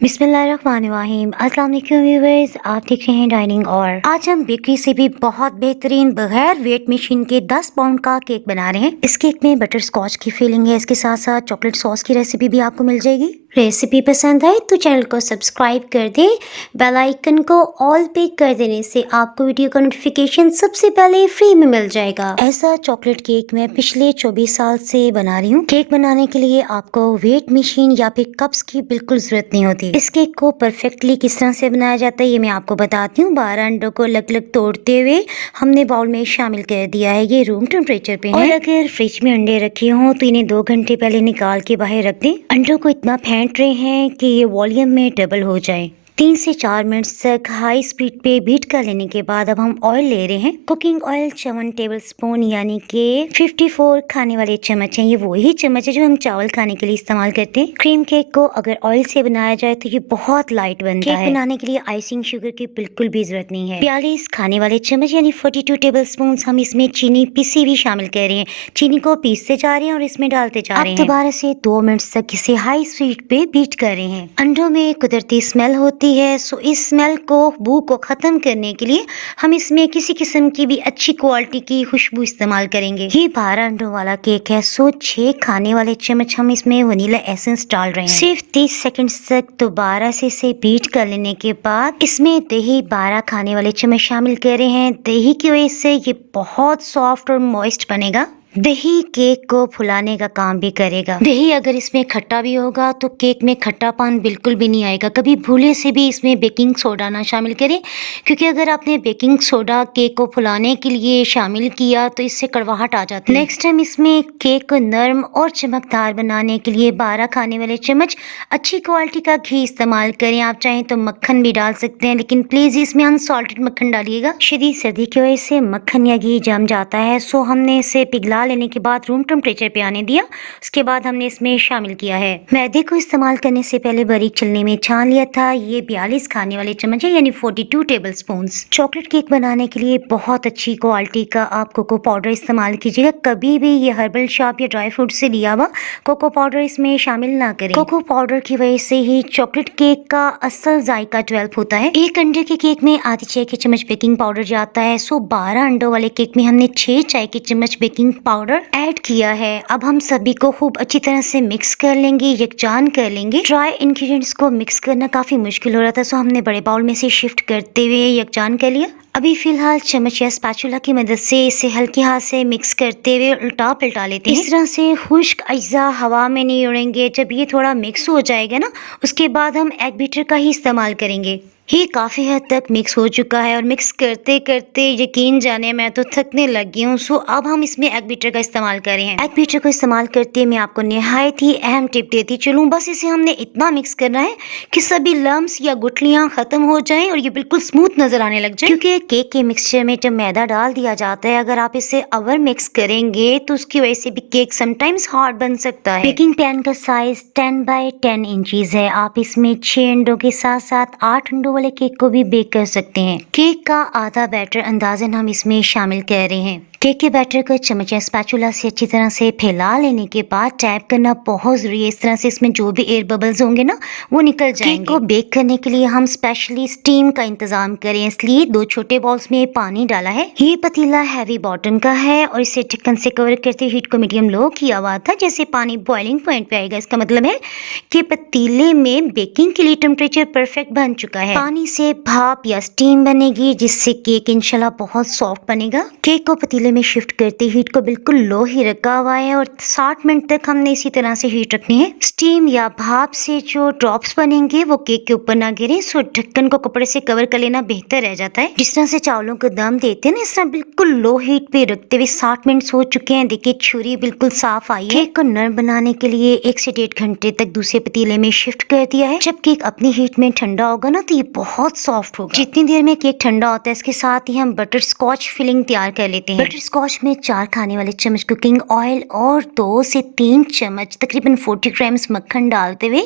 बिस्मिल्लाहिर्रहमानिर्रहीम। अस्सलाम वालेकुम व्यूअर्स, आप देख रहे हैं डाइनिंग। और आज हम बेकरी से भी बहुत बेहतरीन बगैर वेट मशीन के 10 पाउंड का केक बना रहे हैं। इस केक में बटर स्कॉच की फीलिंग है, इसके साथ साथ चॉकलेट सॉस की रेसिपी भी आपको मिल जाएगी। रेसिपी पसंद आए तो चैनल को सब्सक्राइब कर दें, बेल आइकन को ऑल पे कर देने से आपको वीडियो का नोटिफिकेशन सबसे पहले फ्री में मिल जाएगा। ऐसा चॉकलेट केक मैं पिछले 24 साल से बना रही हूँ। केक बनाने के लिए आपको वेट मशीन या फिर कप्स की बिल्कुल जरूरत नहीं होती। इस केक को परफेक्टली किस तरह से बनाया जाता है ये मैं आपको बताती हूँ। 12 अंडों को अलग अलग तोड़ते हुए हमने बाउल में शामिल कर दिया है। ये रूम टेम्परेचर पे है। और अगर फ्रिज में अंडे रखे हों तो इन्हें 2 घंटे पहले निकाल के बाहर रख दें। अंडों को इतना फेंट रहे हैं कि ये वॉल्यूम में डबल हो जाए। 3 से 4 मिनट तक हाई स्पीड पे बीट कर लेने के बाद अब हम ऑयल ले रहे हैं। कुकिंग ऑयल 7 टेबल स्पून यानी कि 54 खाने वाले चम्मच हैं। ये वही चम्मच है जो हम चावल खाने के लिए इस्तेमाल करते हैं। क्रीम केक को अगर ऑयल से बनाया जाए तो ये बहुत लाइट बनता है। केक बनाने के लिए आइसिंग शुगर की बिल्कुल भी जरूरत नहीं है। 42 खाने वाले चम्मच यानी 42 टेबल स्पून हम इसमें चीनी पिसी भी शामिल कर रहे हैं। चीनी को पीसते जा रहे हैं और इसमें डालते जा रहे हैं। दोबारा से 2 मिनट तक इसे हाई स्पीड पे बीट कर रहे हैं। अंडों में कुदरती स्मेल होती है, सो इस स्मेल को बू को खत्म करने के लिए हम इसमें किसी किस्म की भी अच्छी क्वालिटी की खुशबू इस्तेमाल करेंगे। ये 12 अंडों वाला केक है, सो 6 खाने वाले चम्मच हम इसमें वनीला एसेंस डाल रहे हैं। सिर्फ 30 सेकंड तक दोबारा से इसे बीट कर लेने के बाद इसमें दही 12 खाने वाले चम्मच शामिल कर रहे हैं। दही की वजह से ये बहुत सॉफ्ट और मॉइस्ट बनेगा। दही केक को फुलाने का काम भी करेगा। दही अगर इसमें खट्टा भी होगा तो केक में खट्टापन बिल्कुल भी नहीं आएगा। कभी भूले से भी इसमें बेकिंग सोडा ना शामिल करें, क्योंकि अगर आपने बेकिंग सोडा केक को फुलाने के लिए शामिल किया तो इससे कड़वाहट आ जाती है। नेक्स्ट टाइम इसमें केक को नरम और चमकदार बनाने के लिए 12 खाने वाले चम्मच अच्छी क्वालिटी का घी इस्तेमाल करें। आप चाहें तो मक्खन भी डाल सकते हैं, लेकिन प्लीज इसमें अनसॉल्टेड मक्खन डालिएगा। शदीद सर्दी की वजह से मक्खन या घी जम जाता है, सो हमने इसे पिघला लेने के बाद रूम टेम्परेचर पे आने दिया। उसके बाद हमने इसमें शामिल किया है। मैदे को इस्तेमाल करने से पहले बारीक छलनी में छान लिया था। ये 42 खाने वाले चम्मच है यानी 42 टेबल स्पून। चॉकलेट केक बनाने के लिए बहुत अच्छी क्वालिटी का आप कोको पाउडर इस्तेमाल कीजिएगा। कभी भी ये हर्बल शॉप या ड्राई फ्रूट से लिया हुआ कोको पाउडर इसमें शामिल ना करें। कोको पाउडर की वजह से ही चॉकलेट केक का असल जायका डेवलप होता है। एक अंडे के केक में आधी चाय की चम्मच बेकिंग पाउडर जाता है, सो 12 अंडों वाले केक में हमने 6 चाय की चम्मच बेकिंग पाउडर ऐड किया है। अब हम सभी को खूब अच्छी तरह से मिक्स कर लेंगे, यकजान कर लेंगे। ड्राई इंग्रेडिएंट्स को मिक्स करना काफी मुश्किल हो रहा था, सो हमने बड़े बाउल में से शिफ्ट करते हुए यकजान कर लिया। अभी फिलहाल चम्मच या स्पैचुला की मदद से इसे हल्के हाथ से मिक्स करते हुए उल्टा पलटा लेते हैं। इस तरह से खुश्क अज्जा हवा में नहीं उड़ेंगे। जब ये थोड़ा मिक्स हो जाएगा ना, उसके बाद हम एग बीटर का ही इस्तेमाल करेंगे। ये काफ़ी हद तक मिक्स हो चुका है और मिक्स करते करते यकीन जाने मैं तो थकने लग गई हूँ। सो अब हम इसमें एग बीटर का इस्तेमाल कर रहे हैं। एग बीटर को इस्तेमाल करते मैं आपको निहायत ही अहम टिप देती चलूँ। बस इसे हमने इतना मिक्स करना है कि सभी लम्स या गुठलियाँ ख़त्म हो जाएं और ये बिल्कुल स्मूथ नज़र आने लग जाए। क्योंकि केक के मिक्सचर में जब मैदा डाल दिया जाता है, अगर आप इसे ओवर मिक्स करेंगे तो उसकी वजह से भी केक समटाइम्स हार्ड बन सकता है। बेकिंग पैन का साइज 10 बाई 10 इंचीज है। आप इसमें 6 अंडों के साथ साथ 8 अंडों वाले केक को भी बेक कर सकते हैं। केक का आधा बैटर अंदाजन हम इसमें शामिल कर रहे हैं। केक के बैटर को चम्मच या स्पैचुला से अच्छी तरह से फैला लेने के बाद टैप करना बहुत जरूरी है। इस तरह से इसमें जो भी एयर बबल्स होंगे ना, वो निकल जाएंगे। केक को बेक करने के लिए हम स्पेशली स्टीम का इंतजाम करें, इसलिए 2 छोटे बॉल्स में पानी डाला है। ये पतीला हैवी बॉटम का है और इसे ढक्कन से कवर करते हीट को मीडियम लो किया हुआ था। जैसे पानी बॉइलिंग पॉइंट पे आएगा, इसका मतलब है कि पतीले में बेकिंग के लिए टेम्परेचर परफेक्ट बन चुका है। पानी से भाप या स्टीम बनेगी, जिससे केक इंशाल्लाह बहुत सॉफ्ट बनेगा। केक को पतीले में शिफ्ट करते हीट को बिल्कुल लो ही रखा हुआ है और 60 मिनट तक हमने इसी तरह से हीट रखनी है। स्टीम या भाप से जो ड्रॉप्स बनेंगे वो केक के ऊपर ना गिरे, सो ढक्कन को कपड़े से कवर कर लेना बेहतर रह जाता है। जिस तरह से चावलों को दम देते हैं ना, इस तरह बिल्कुल लो हीट पे रखते हुए 60 मिनट हो चुके हैं। देखिए छुरी बिल्कुल साफ आई है। केक को नरम बनाने के लिए 1 से 1.5 घंटे तक दूसरे पतीले में शिफ्ट कर दिया है। जब केक अपनी हीट में ठंडा होगा ना, तो ये बहुत सॉफ्ट होगा। जितनी देर में केक ठंडा होता है, इसके साथ ही हम बटर स्कॉच फिलिंग तैयार कर लेते हैं। बटर स्कॉच में 4 खाने वाले चम्मच कुकिंग ऑयल और 2 से 3 चम्मच तकरीबन 40 ग्राम्स मक्खन डालते हुए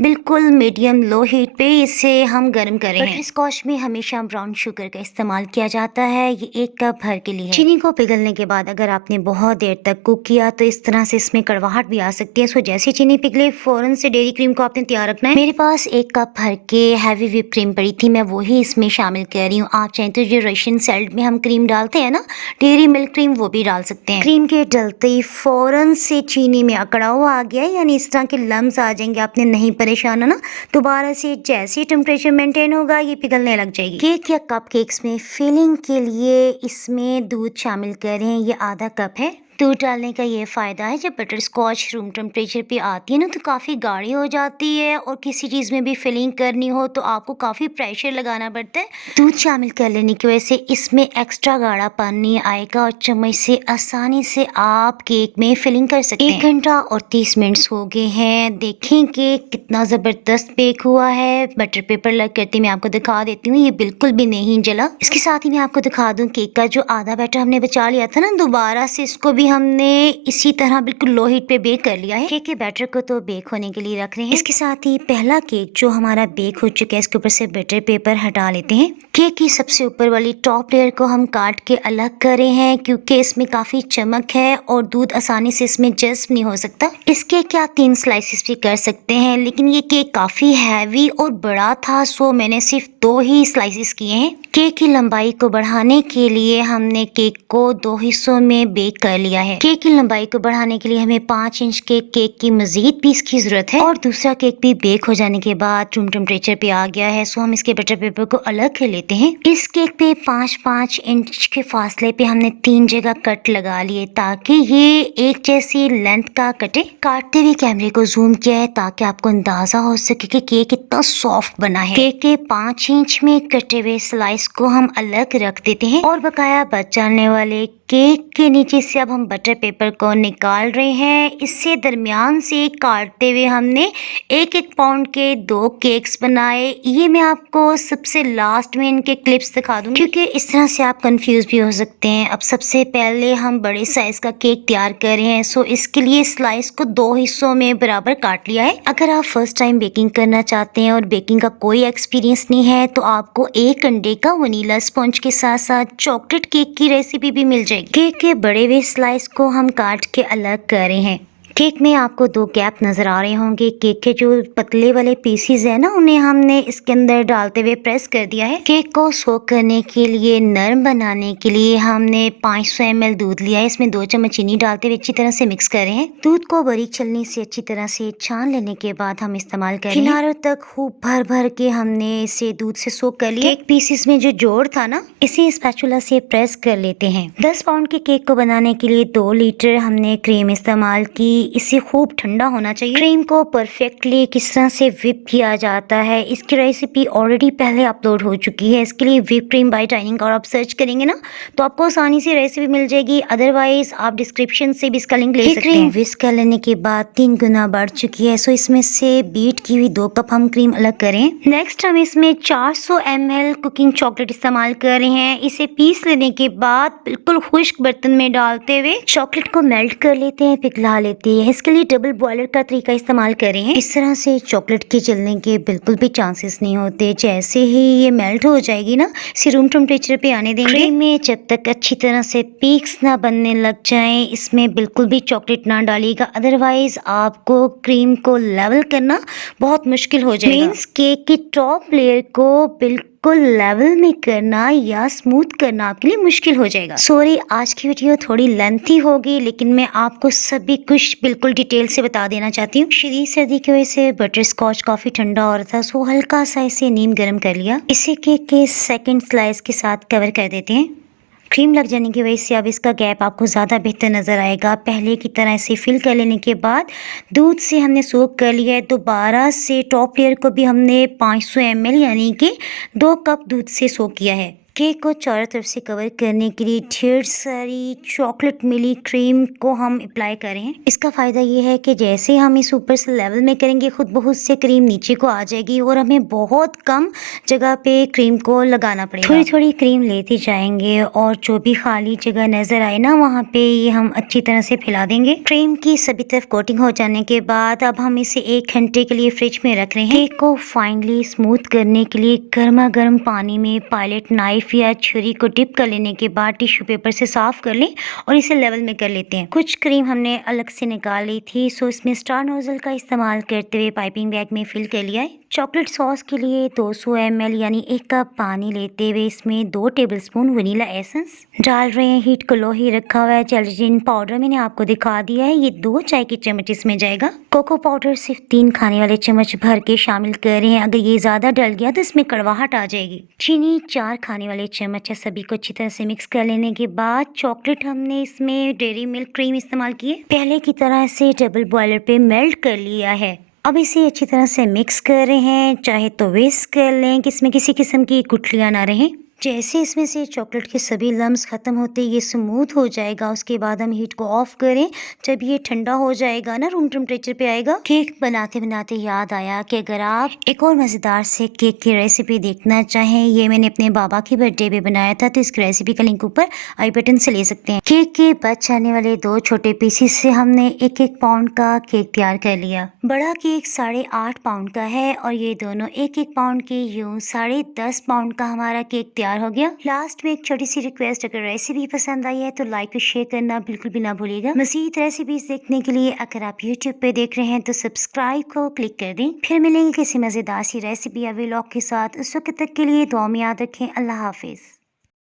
बिल्कुल मीडियम लो हीट पे इसे हम गर्म करें। बटर स्कॉच में हमेशा ब्राउन शुगर का इस्तेमाल किया जाता है। ये 1 कप भर के लिए है। चीनी को पिघलने के बाद अगर आपने बहुत देर तक कुक किया तो इस तरह से इसमें कड़वाहट भी आ सकती है। सो जैसे चीनी पिघले फौरन से डेयरी क्रीम को आपने तैयार रखना है। मेरे पास 1 कप भर के हैवी व्हिप क्रीम पड़ी थी, मैं वही इसमें शामिल कर रही हूँ। आप चाहें तो जो रशियन सैलेड में हम क्रीम डालते हैं ना, डेयरी मिल्क क्रीम, वो भी डाल सकते हैं। क्रीम के डलते ही फौरन से चीनी में अकड़ाव आ गया है, यानी इस तरह के लम्स आ जाएंगे। आपने नहीं परेशान होना, दोबारा से जैसे टेम्परेचर मेंटेन होगा ये पिघलने लग जाएगी। केक या कप केक्स में फिलिंग के लिए इसमें दूध शामिल करें, ये आधा कप है। दूध डालने का ये फ़ायदा है, जब बटर स्कॉच रूम टेम्परेचर पे आती है ना तो काफ़ी गाढ़ी हो जाती है और किसी चीज़ में भी फिलिंग करनी हो तो आपको काफ़ी प्रेशर लगाना पड़ता है। दूध शामिल कर लेने की वजह से इसमें एक्स्ट्रा गाढ़ा पानी आएगा और चम्मच से आसानी से आप केक में फिलिंग कर सकते हैं। 1 घंटा और 30 मिनट्स हो गए हैं। देखें कि कितना ज़बरदस्त बेक हुआ है। बटर पेपर लग करते मैं आपको दिखा देती हूँ, ये बिल्कुल भी नहीं जला। इसके साथ ही मैं आपको दिखा दूँ केक का जो आधा बैटर हमने बचा लिया था ना, दोबारा से इसको भी हमने इसी तरह बिल्कुल लो हीट पे बेक कर लिया है। केक के बैटर को तो बेक होने के लिए रख रहे हैं। इसके साथ ही पहला केक जो हमारा बेक हो चुका है, इसके ऊपर से बटर पेपर हटा लेते हैं। केक की सबसे ऊपर वाली टॉप लेयर को हम काट के अलग कर रहे हैं क्योंकि इसमें काफी चमक है और दूध आसानी से इसमें जज्ब नहीं हो सकता। इसके क्या 3 स्लाइसेस भी कर सकते हैं, लेकिन ये केक काफी हैवी और बड़ा था, सो मैंने सिर्फ 2 ही स्लाइसेस किए हैं। केक की लंबाई को बढ़ाने के लिए हमने केक को 2 हिस्सों में बेक कर लिया है। केक की लंबाई को बढ़ाने के लिए हमें 5 इंच के केक की मजीद पीस की जरूरत है और दूसरा केक भी बेक हो जाने के बाद रूम टेम्परेचर पे आ गया है, सो हम इसके बटर पेपर को अलग कर लेते हैं। इस केक पे 5-5 इंच के फासले पे हमने 3 जगह कट लगा लिए ताकि ये एक जैसी लेंथ का कटे। काटते हुए कैमरे को जूम किया है ताकि आपको अंदाजा हो सके कि केक कितना सॉफ्ट बना है। केक के 5 इंच में कटे हुए स्लाइस को हम अलग रख देते हैं और बकाया बच जाने वाले केक के नीचे से अब हम बटर पेपर को निकाल रहे हैं। इससे दरमियान से काटते हुए हमने 1-1 पाउंड के 2 केक्स बनाए। ये मैं आपको सबसे लास्ट में इनके क्लिप्स दिखा दूंगी क्योंकि इस तरह से आप कंफ्यूज भी हो सकते हैं। अब सबसे पहले हम बड़े साइज का केक तैयार कर रहे हैं, सो इसके लिए स्लाइस को 2 हिस्सों में बराबर काट लिया है। अगर आप फर्स्ट टाइम बेकिंग करना चाहते हैं और बेकिंग का कोई एक्सपीरियंस नहीं है तो आपको 1 अंडे का वनीला स्पंज के साथ साथ चॉकलेट केक की रेसिपी भी मिल जाएगी। केक के बड़े हुए स्लाइस को हम काट के अलग कर रहे हैं। केक में आपको 2 गैप नज़र आ रहे होंगे। केक के जो पतले वाले पीसीज है ना, उन्हें हमने इसके अंदर डालते हुए प्रेस कर दिया है। केक को सोक करने के लिए, नरम बनाने के लिए हमने 500 ml दूध लिया है। इसमें 2 चम्मच चीनी डालते हुए अच्छी तरह से मिक्स कर रहे हैं। दूध को बारीक छलनी से अच्छी तरह से छान लेने के बाद हम इस्तेमाल करें। किनारों तक खूब भर भर के हमने इसे दूध से सोक कर लिया। केक पीसीस में जो जोड़ था ना, इसे स्पैचुला से प्रेस कर लेते हैं। 10 पाउंड के केक को बनाने के लिए 2 लीटर हमने क्रीम इस्तेमाल की। इसे खूब ठंडा होना चाहिए। क्रीम को परफेक्टली किस तरह से व्हिप किया जाता है इसकी रेसिपी ऑलरेडी पहले अपलोड हो चुकी है। इसके लिए व्हिप क्रीम बाय डाइनिंग और आप सर्च करेंगे ना तो आपको आसानी से रेसिपी मिल जाएगी, अदरवाइज आप डिस्क्रिप्शन से भी इसका लिंक ले सकते हैं। क्रीम व्हिस्क कर लेने के बाद 3 गुना बढ़ चुकी है, सो इसमें से बीट की हुई 2 कप हम क्रीम अलग करें। नेक्स्ट हम इसमें 400 ml कुकिंग चॉकलेट इस्तेमाल कर रहे हैं। इसे पीस लेने के बाद बिल्कुल खुश्क बर्तन में डालते हुए चॉकलेट को मेल्ट कर लेते हैं, पिघला लेते हैं। इसके लिए डबल बॉयलर का तरीका इस्तेमाल कर रहे हैं। इस तरह से चॉकलेट के जलने के बिल्कुल भी चांसेस नहीं होते। जैसे ही ये मेल्ट हो जाएगी ना, इसे रूम टेम्परेचर पे आने देंगे। क्रीम में जब तक अच्छी तरह से पीक्स ना बनने लग जाएं, इसमें बिल्कुल भी चॉकलेट ना डालिएगा, अदरवाइज आपको क्रीम को लेवल करना बहुत मुश्किल हो जाएगा। मींस केक की टॉप लेयर को बिल्कुल लेवल में करना या स्मूथ करना आपके लिए मुश्किल हो जाएगा। सॉरी, आज की वीडियो थोड़ी लेंथी होगी, लेकिन मैं आपको सभी कुछ बिल्कुल डिटेल से बता देना चाहती हूँ। शदीद सर्दी की वजह से बटर स्कॉच काफी ठंडा हो रहा था, सो हल्का सा इसे नीम गर्म कर लिया। इसे केक के सेकंड स्लाइस के साथ कवर कर देते हैं। क्रीम लग जाने की वजह से अब इसका गैप आपको ज़्यादा बेहतर नज़र आएगा। पहले की तरह इसे फिल कर लेने के बाद दूध से हमने सोक कर लिया है। दोबारा से टॉप लेयर को भी हमने 500 ml यानी कि 2 कप दूध से सोक किया है। केक को चारों तरफ से कवर करने के लिए ढेर सारी चॉकलेट मिली क्रीम को हम अप्लाई करें। इसका फायदा ये है कि जैसे हम इस ऊपर से लेवल में करेंगे खुद बहुत से क्रीम नीचे को आ जाएगी और हमें बहुत कम जगह पे क्रीम को लगाना पड़ेगा। थोड़ी थोड़ी क्रीम लेते जाएंगे और जो भी खाली जगह नजर आए ना वहाँ पे ये हम अच्छी तरह से फैला देंगे। क्रीम की सभी तरफ कोटिंग हो जाने के बाद अब हम इसे 1 घंटे के लिए फ्रिज में रख रहे हैं। केक को फाइनली स्मूथ करने के लिए गर्मा गर्म पानी में पायलट नाइफ या छुरी को डिप कर लेने के बाद टिश्यू पेपर से साफ कर लें और इसे लेवल में कर लेते हैं। कुछ क्रीम हमने अलग से निकाल ली थी, सो इसमें स्टार नोजल का इस्तेमाल करते हुए पाइपिंग बैग में फिल कर लिया है। चॉकलेट सॉस के लिए 200 ml यानी 1 कप पानी लेते हुए इसमें 2 टेबलस्पून वनीला एसेंस डाल रहे हैं। हीट को लो ही रखा हुआ है। जेलेटिन पाउडर मैंने आपको दिखा दिया है, ये 2 चाय के चम्मच इसमें जाएगा। कोको पाउडर सिर्फ 3 खाने वाले चम्मच भर के शामिल कर रहे हैं, अगर ये ज्यादा डल गया तो इसमें कड़वाहट आ जाएगी। चीनी 4 खाने वाले चम्मच है। सभी को अच्छी तरह से मिक्स कर लेने के बाद चॉकलेट हमने इसमें डेयरी मिल्क क्रीम इस्तेमाल की है, पहले की तरह से डबल बॉयलर पे मेल्ट कर लिया है। अब इसे अच्छी तरह से मिक्स कर रहे हैं, चाहे तो विस्क कर लें कि इसमें किसी किस्म की गुठलियां ना रहें। जैसे इसमें से चॉकलेट के सभी लम्स खत्म होते ये स्मूथ हो जाएगा। उसके बाद हम हीट को ऑफ करें। जब ये ठंडा हो जाएगा ना, रूम टेम्परेचर पे आएगा। केक बनाते बनाते याद आया कि अगर आप एक और मज़ेदार से केक की रेसिपी देखना चाहें, ये मैंने अपने बाबा की बर्थडे पे बनाया था, तो इसकी रेसिपी का लिंक ऊपर आई बटन से ले सकते हैं। केक के बच जाने वाले 2 छोटे पीसेस से हमने 1-1 पाउंड का केक तैयार कर लिया। बड़ा केक 8.5 पाउंड का है और ये दोनों 1-1 पाउंड के, यूं 10.5 पाउंड का हमारा केक तैयार हो गया। लास्ट में एक छोटी सी रिक्वेस्ट, अगर रेसिपी पसंद आई है तो लाइक और शेयर करना बिल्कुल भी ना भूलिएगा। मज़ीद रेसिपीज देखने के लिए अगर आप YouTube पे देख रहे हैं तो सब्सक्राइब को क्लिक कर दें। फिर मिलेंगे किसी मजेदार सी रेसिपी या व्लॉग के साथ। उस वक्त तक के लिए दुआ में याद रखें। अल्लाह हाफिज।